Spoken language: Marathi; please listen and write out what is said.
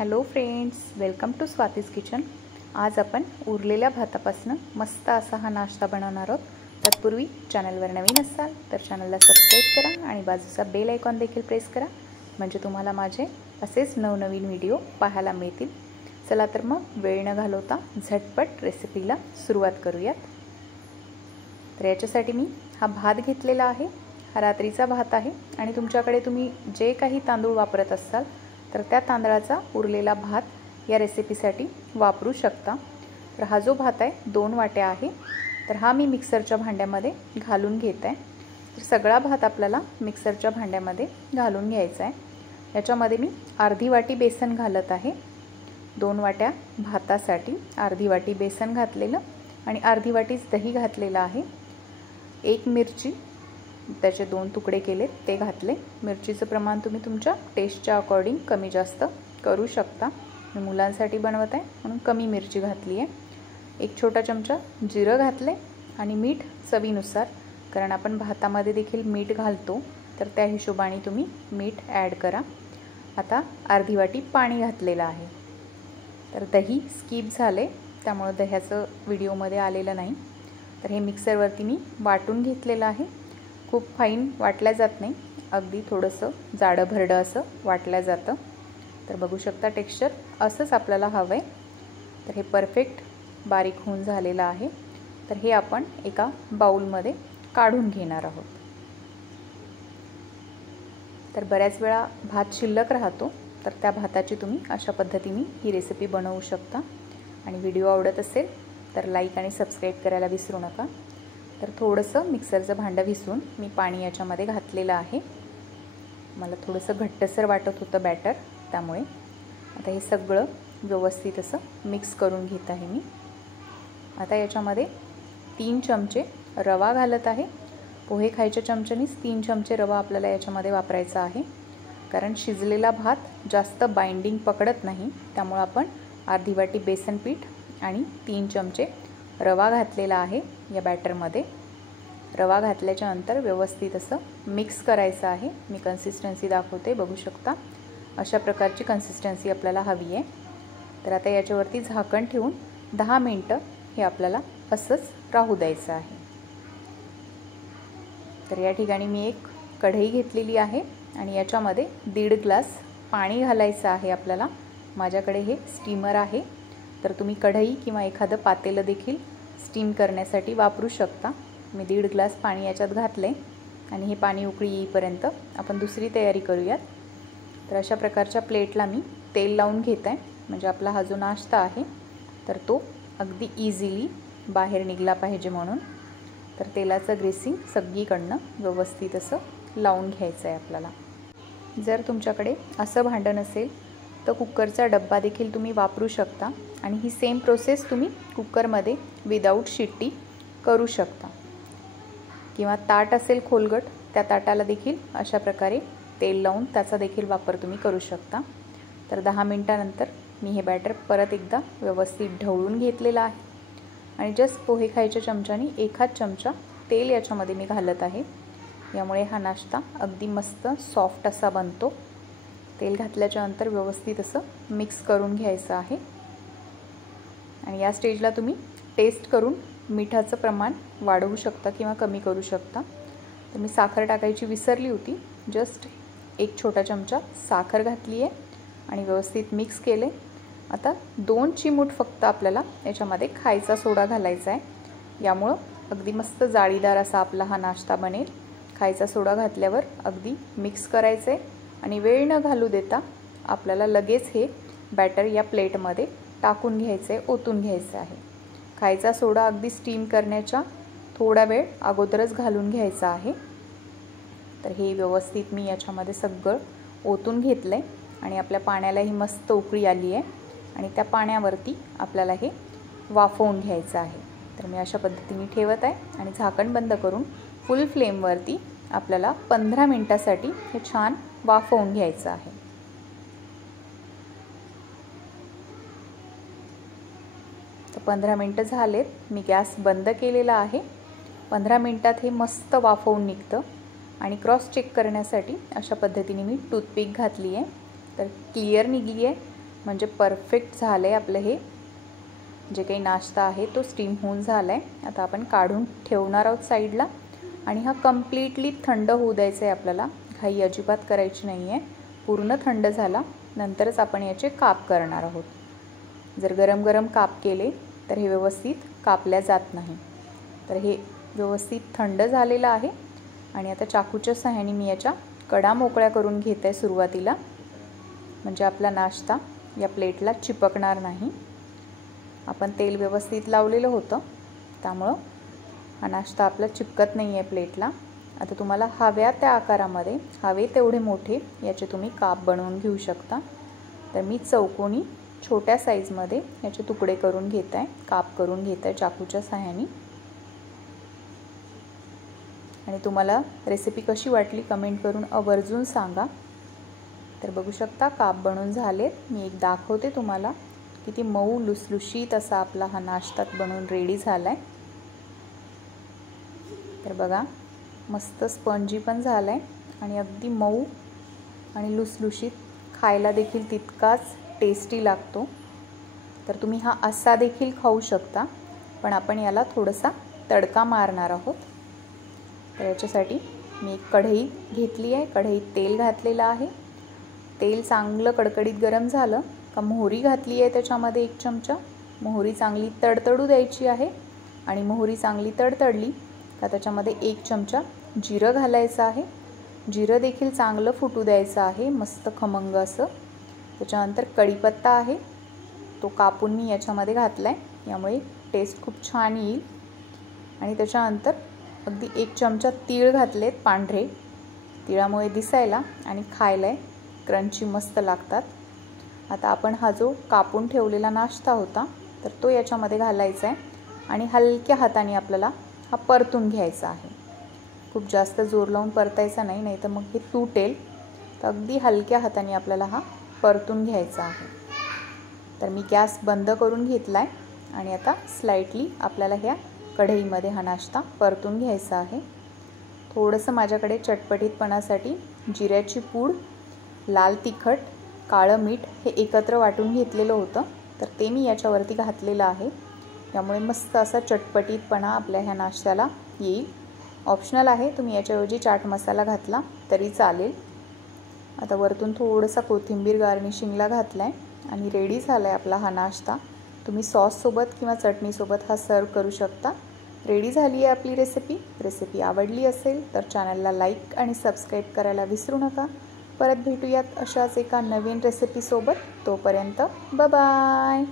Hello friends, welcome to Swati's kitchen. आज आपण उरलेल्या भातापासून मस्त असा हा नाश्ता बनवणार आहोत। तत्पूर्वी चॅनलवर नवीन असाल तर चॅनलला सबस्क्राईब करा आणि बाजूचा बेल आयकॉन देखील प्रेस करा, म्हणजे तुम्हाला माझे असेच नवनवीन व्हिडिओ पाहायला मिळतील। चला तर मग वेळ न घालवता झटपट रेसिपीला सुरुवात करूयात। तर याच्यासाठी मी हा भात घेतलेला आहे। हा रात्रीचा भात आहे आणि तुमच्याकडे तुम्ही जे काही तांदूळ वापरत असाल तर त्या तांदळाचा उरलेला भात या रेसिपीसाठी वापरू शकता। तर हा जो भात आहे 2 वाट्या आहे, तर हा मी मिक्सरच्या भांड्यामध्ये घालून घेत आहे। तर सगळा भात आपल्याला मिक्सरच्या भांड्यामध्ये घालून घ्यायचा आहे। याच्यामध्ये मी अर्धी वाटी बेसन घालत आहे। 2 वाट्या भातासाठी अर्धी वाटी बेसन घातलेलं आणि अर्धी वाटीच दही घातलेलं आहे। 1 मिरची त्याचे 2 तुकडे केले ते घातले। मिरचीचं प्रमाण तुम्ही तुमच्या टेस्टच्या अकॉर्डिंग कमी जास्त करू शकता। मी मुलांसाठी बनवत आहे म्हणून कमी मिरची घातली आहे। 1 छोटा चमचा जिरं घातले आणि मीठ चवीनुसार, कारण आपण भातामध्ये देखील मीठ घालतो, तर त्या हिशोबाने तुम्ही मीठ ॲड करा। आता अर्धी वाटी पाणी घातलेलं आहे। तर दही स्किप झाले त्यामुळे दह्याचं व्हिडिओमध्ये आलेलं नाही। तर हे मिक्सरवरती मी वाटून घेतलेलं आहे। खूप फाईन वाटल्या जात नाही, अगदी थोडंसं जाडं भरडं असं वाटल्या जातं। तर बघू शकता टेक्स्चर असंच आपल्याला हवं आहे। तर हे परफेक्ट बारीक होऊन झालेलं आहे। तर हे आपण एका बाउलमध्ये काढून घेणार आहोत। तर बऱ्याच वेळा भात शिल्लक राहतो, तर त्या भाताची तुम्ही अशा पद्धतीने ही रेसिपी बनवू शकता। आणि व्हिडिओ आवडत असेल तर लाईक आणि सबस्क्राईब करायला विसरू नका। तर थोडंसं मिक्सरचं भांडं विसरून मी पाणी याच्यामध्ये घातलेलं आहे। मला थोडंसं घट्टसर वाटत होतं बॅटर, त्यामुळे आता हे सगळं व्यवस्थित असं मिक्स करून घेत आहे मी। आता याच्यामध्ये 3 चमचे रवा घालत आहे। पोहे खायच्या चमच्यानीच 3 चमचे रवा आपल्याला याच्यामध्ये वापरायचा आहे, कारण शिजलेला भात जास्त बाइंडिंग पकडत नाही, त्यामुळे आपण अर्धी वाटी बेसन पीठ आणि 3 चमचे रवा घातलेला आहे या बॅटरमध्ये। रवा घातल्याच्या नंतर व्यवस्थित असं मिक्स करायचं आहे। मी कन्सिस्टन्सी दाखवते, बघू शकता अशा प्रकारची कन्सिस्टन्सी आपल्याला हवी आहे। तर आता याच्यावरती झाकण ठेवून 10 मिनिटं हे आपल्याला असंच राहू द्यायचं आहे। तर या ठिकाणी मी एक कढई घेतलेली आहे आणि याच्यामध्ये 1.5 ग्लास पाणी घालायचं आहे आपल्याला। माझ्याकडे हे स्टीमर आहे, तर तुम्ही कढई किंवा एखादं पातेलं देखील स्टीम करण्यासाठी वापरू शकता। मी 1.5 ग्लास पाणी याच्यात घातले आणि हे पाणी उकळी येईपर्यंत आपण दुसरी तयारी करूयात। तर अशा प्रकारच्या प्लेटला मी तेल लावून घेत आहे, म्हणजे आपला हा जो नाश्ता आहे तर तो अगदी इझिली बाहेर निघला पाहिजे म्हणून। तर तेलाचं ग्रेसिंग सगळीकडनं व्यवस्थित असं लावून घ्यायचं आहे आपल्याला। जर तुमच्याकडे असं भांडं नसेल तर कुकरचा डब्बा देखील तुम्ही वापरू शकता आणि ही सेम प्रोसेस तुम्ही कुकरमध्ये विदाऊट शिट्टी करू शकता। किंवा ताट असेल खोलगट, त्या ताटाला देखील अशा प्रकारे तेल लावून त्याचा देखील वापर तुम्ही करू शकता। तर 10 मिनिटानंतर मी हे बॅटर परत एकदा व्यवस्थित ढवळून घेतलेलं आहे आणि जस्ट पोहे खायच्या चमच्याने 1 चमचा तेल याच्यामध्ये मी घालत आहे। यामुळे हा नाश्ता अगदी मस्त सॉफ्ट असा बनतो। तेल घातल्याच्या नंतर व्यवस्थित असं मिक्स करून घ्यायचं आहे। आणि या स्टेजला तुम्ही टेस्ट करून मिठाचं प्रमाण वाढवू शकता किंवा कमी करू शकता। तर मी साखर टाकायची विसरली होती, जस्ट 1 छोटा चमचा साखर घातली आहे आणि व्यवस्थित मिक्स केले। आता 2 चिमूट फक्त आपल्याला याच्यामध्ये खायचा सोडा घालायचा आहे, यामुळं अगदी मस्त जाळीदार असा आपला हा नाश्ता बनेल। खायचा सोडा घातल्यावर अगदी मिक्स करायचं आहे आणि वेळ न घालू देता आपल्याला लगेच हे बॅटर या प्लेटमध्ये टाकून घ्यायचं आहे, ओतून घ्यायचं आहे। खायचा सोडा अगदी स्टीम करण्याच्या थोडा वेळ अगोदरच घालून घ्यायचा आहे। तर हे व्यवस्थित मी याच्यामध्ये सगळं ओतून घेतलं आहे आणि आपल्या पाण्यालाही मस्त उकळी आली आहे आणि त्या पाण्यावरती आपल्याला हे वाफवून घ्यायचं आहे। तर मी अशा पद्धतीने ठेवत आहे आणि झाकण बंद करून फुल फ्लेमवरती आपल्याला 15 मिनिटासाठी हे छान वाफवून घ्यायचं आहे। तर 15 मिनिटं झालेत, मी गॅस बंद केलेला आहे। 15 मिनिटात हे मस्त वाफवून निघतं आणि क्रॉस चेक करण्यासाठी अशा पद्धतीने मी टूथपिक घातली आहे, तर क्लिअर निघली आहे। म्हणजे परफेक्ट झालं आहे आपलं हे जे काही नाश्ता आहे तो स्टीम होऊन झाला आहे। आता आपण काढून ठेवणार आहोत साईडला आणि हा कम्प्लिटली थंड होऊ द्यायचा आहे आपल्याला, घाई अजिबात करायची नाही आहे। पूर्ण थंड झाला नंतरच आपण याचे काप करणार आहोत। जर गरम गरम काप केले तर हे व्यवस्थित कापल्या जात नाही। तर हे व्यवस्थित थंड झालेलं आहे आणि आता चाकूच्या सहाय्याने मी याच्या कडा मोकळ्या करून घेत आहे सुरुवातीला, म्हणजे आपला नाश्ता या प्लेटला चिपकणार नाही। आपण तेल व्यवस्थित लावलेलं होतं त्यामुळं हा नाश्ता आपला चिपकत नाही आहे प्लेटला। आता तुम्हाला हव्या त्या आकारामध्ये हवे तेवढे मोठे याचे तुम्ही काप बनवून घेऊ शकता। तर मी चौकोनी छोट्या साईजमध्ये याचे तुकडे करून घेत आहे, काप करून घेत आहे चाकूच्या सहाय्याने। आणि तुम्हाला रेसिपी कशी वाटली कमेंट करून आवर्जून सांगा। तर बघू शकता काप बनवून झालेत। मी एक दाखवते तुम्हाला, किती मऊ लुसलुशीत असा आपला हा नाश्ता बनवून रेडी झाला आहे। तर बघा मस्त स्पंजी पण झाला आहे आणि अगदी मऊ आणि लुसलुशीत, खायला देखील तितकाच टेस्टी लागतो। तर तुम्ही हा असा देखील खाऊ शकता, पण आपण याला थोडासा तडका मारणार आहोत। तर याच्यासाठी मी एक कढई घेतली आहे, कढईत तेल घातलेलं आहे। तेल चांगलं कडकडीत गरम झालं का मोहरी घातली आहे त्याच्यामध्ये 1 चमचा। मोहरी चांगली तडतडू द्यायची आहे आणि मोहरी चांगली तडतडली का त्याच्यामध्ये 1 चमचा जिरं घालायचं आहे। जिरं देखील चांगलं फुटू द्यायचं आहे, मस्त खमंग असं। त्याच्यानंतर कढीपत्ता आहे, तो कापून मी याच्यामध्ये घातला आहे, यामुळे टेस्ट खूप छान येईल। आणि त्याच्यानंतर अगदी 1 चमचा तीळ घातलेत पांढरे, तिळामुळे दिसायला आणि खायला क्रंची मस्त लागतात। आता आपण हा जो कापून ठेवलेला नाश्ता होता तर तो याच्यामध्ये घालायचा आहे आणि हलक्या हाताने आपल्याला हा परतून घ्यायचा आहे। खूप जास्त जोर लावून परतायचा नाही, नाहीतर मग हे तुटेल। तर अगदी हलक्या हाताने आपल्याला हा परतून घ्यायचा आहे। तर मी गॅस बंद करून घेतला आहे आणि आता स्लाइटली आपल्याला ह्या कढईमध्ये हा नाश्ता परतून घ्यायचा आहे। थोडंसं माझ्याकडे चटपटीतपणासाठी जिऱ्याची पूड, लाल तिखट, काळं मीठ हे एकत्र वाटून घेतलेलं होतं, तर ते मी याच्यावरती घातलेलं आहे। त्यामुळे मस्त असा चटपटीतपणा आपल्या ह्या नाश्त्याला येईल। ऑप्शनल आहे, तुम्ही याच्याऐवजी चाट मसाला घातला तरी चालेल। आता वरतून थोडंसं कोथिंबीर गार्निशिंगला घातला आहे आणि रेडी झाला आहे आपला हा नाश्ता। तुम्ही सॉससोबत किंवा चटणीसोबत हा सर्व करू शकता। रेडी झाली आहे आपली रेसिपी। रेसिपी आवडली असेल तर चॅनलला लाईक आणि सबस्क्राईब करायला विसरू नका। परत भेटूयात अशाच एका नवीन रेसिपीसोबत। तोपर्यंत बाय बाय।